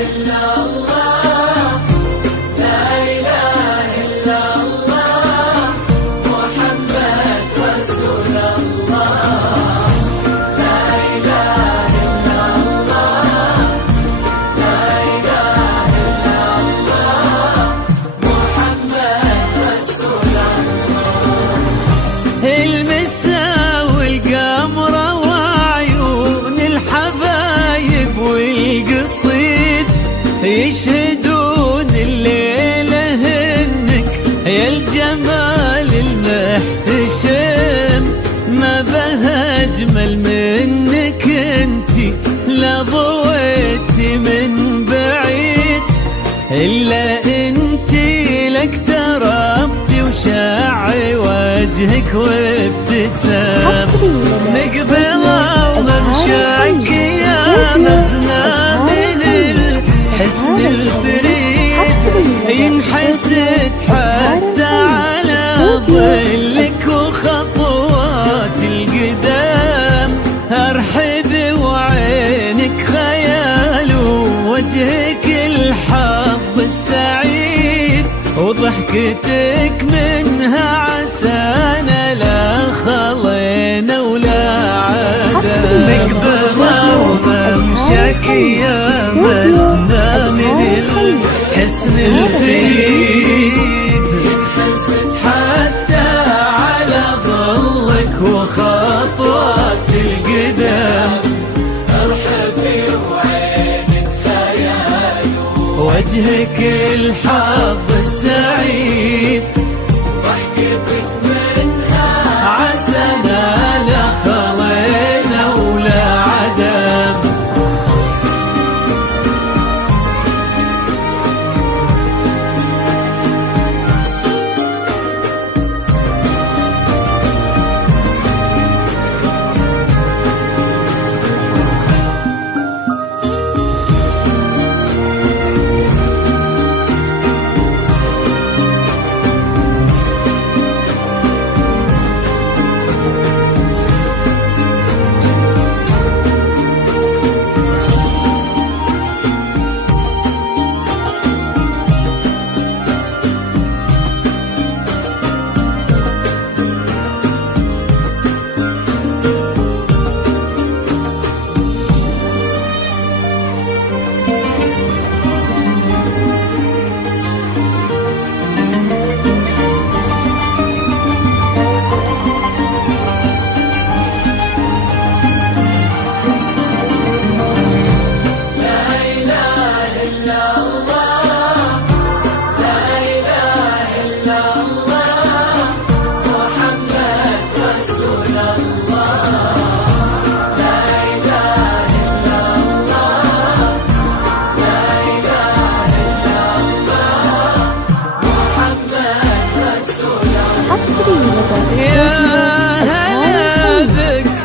إلا الله، لا إله إلا الله، محمد رسول الله. لا إله إلا الله، لا إله إلا الله، محمد رسول الله. المسا والقمرة وعيون الحبايب والقصيد يشهدون الليلة إنك يا الجمال المحتشم، ما بها أجمل منك انتي لا ضويتي من بعيد، إلا انتي لك تربتي وشاعي وجهك وابتسام، مقبلة وممشاك يا مزنة من الحسن الفريد، ينحسد حتى على ظلك وخطوات القدام، ارحب وعينك خيال ووجهك الحظ السعيد، وضحكتك منها عسانا لا خلينا ولا عدا، مقبلة وممشاك يا مزنة من الحسن الفريد، ينحسد حتى على ظلك وخطوات القدام، ارحبي وعينك خيال وجهك الحظ السعيد، ضحكتك منها عسانا لا خلينا ولا عدم.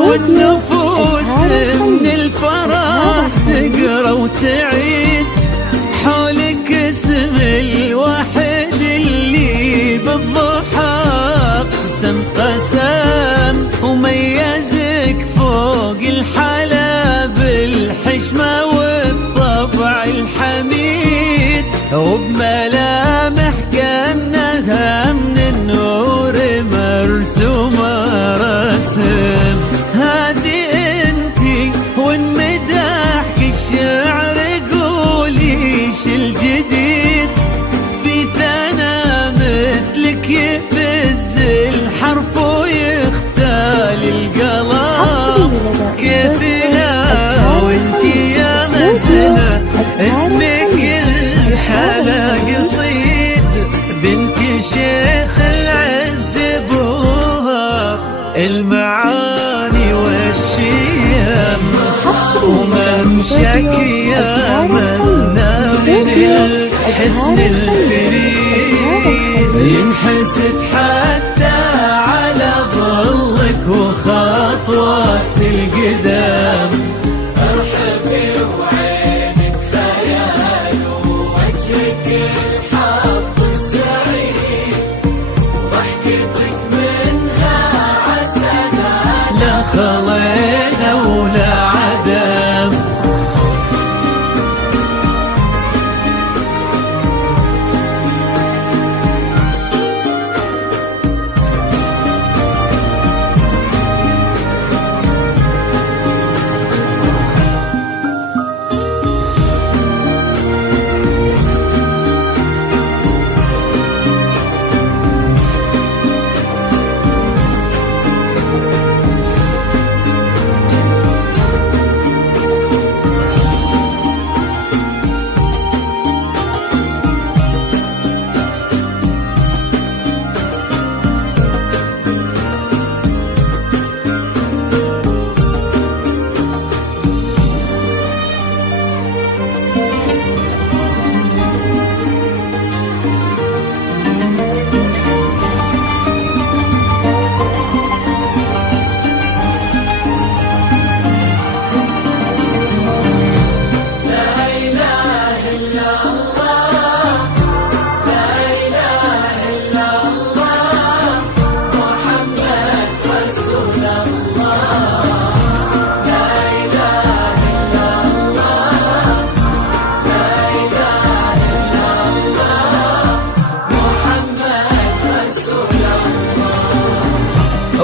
والنفوس من الفرح تقرا وتعيد، حولك اسم الواحد اللي بالضحى قسم قسم، وميزك فوق الحلا بالحشمة والطبع الحميد، وبملامح كأنها من النور مرسومة رسم، هذه انتي وانمدحك الشعر قوليش الجديد، في ثنا مثلك يفز الحرف ويختال القلم، كيفها وانتي يا مزنة اسمك الحلا قصيد، بنت شيخ العز بوها المعاني والشيم، وممشاك يا مزنة من الحسن الفريد، ينحسد حتى على ظلك وخطوات القدام، ارحبي وعينك خيال ووجهك الحظ السعيد، ضحكتك منها عسانا لا خلينا ولا عدم.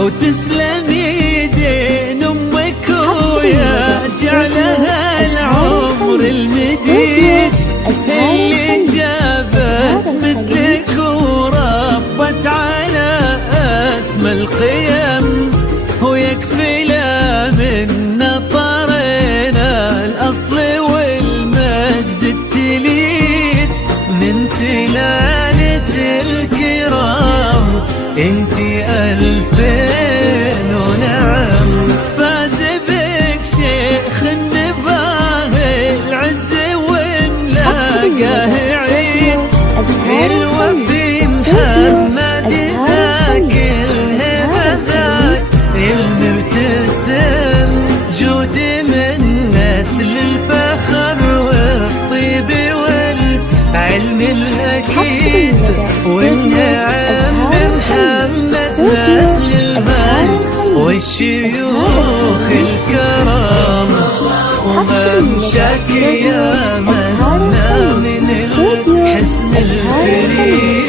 وتسلم يدين امك ويا جعلها العمر المديد اللي جابت مثلك وربت على اسمى القيم، ويكفي لا من نطرنا الاصل والمجد التليد من سلالة الكرام انتي ألفين ونعم. فاز بك شيخ النباه العز وملاقاه عيد الوفي محمد ذاك الهبة ذاك المبتسم جود من نسل الفخر والطيب والعلم الأكيد والنعم محمد نسل الهان والشيوخ الكرام وممشاك يا مهنا من الحسن الفريد.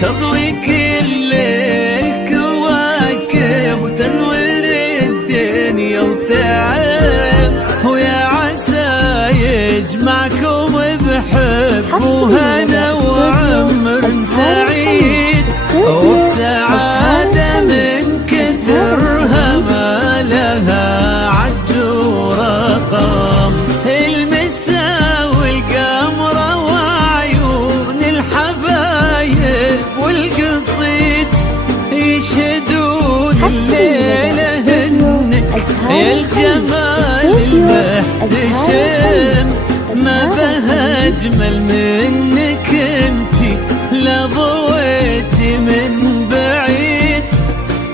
تضوي كل الكواكب وتنور الدنيا وتعب، ويا عسى يجمعكم بحب وهنا وعمر سعيد وبسعادة من كثرها ما لها عد ورقم. المسا والقمرة وعيون الحبايب والقصيد يشهدون الليلة هن يا الجمال المحتشم، ما بها أجمل منك انتي لا ضويتي من بعيد،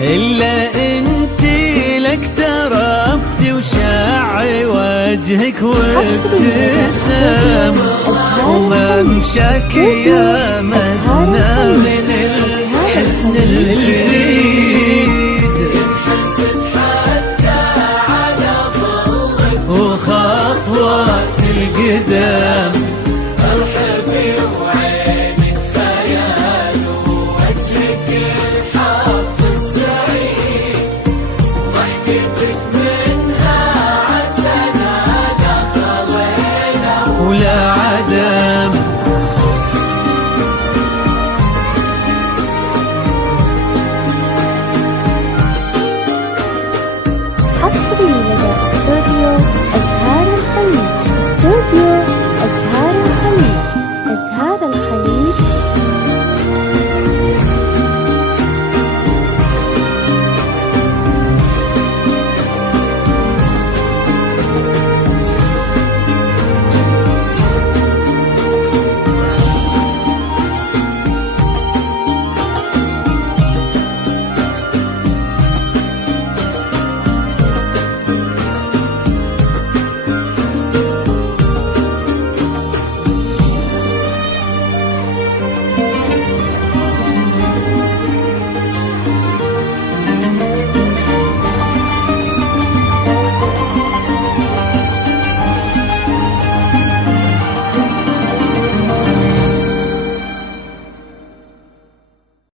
إلا انتي لك تربتي وشاع وجهك وابتسام، وممشاك يا مزنا من الحسن الفريد، وخطوات القدام ارحبي وعينك خيال ووجهك الحظ السعيد، ضحكتك منها عسنا دخلنا ولا عدم. حصري لدى استوديو أزهار الخليج. استوديو أزهار الخليج. أزهار الخليج.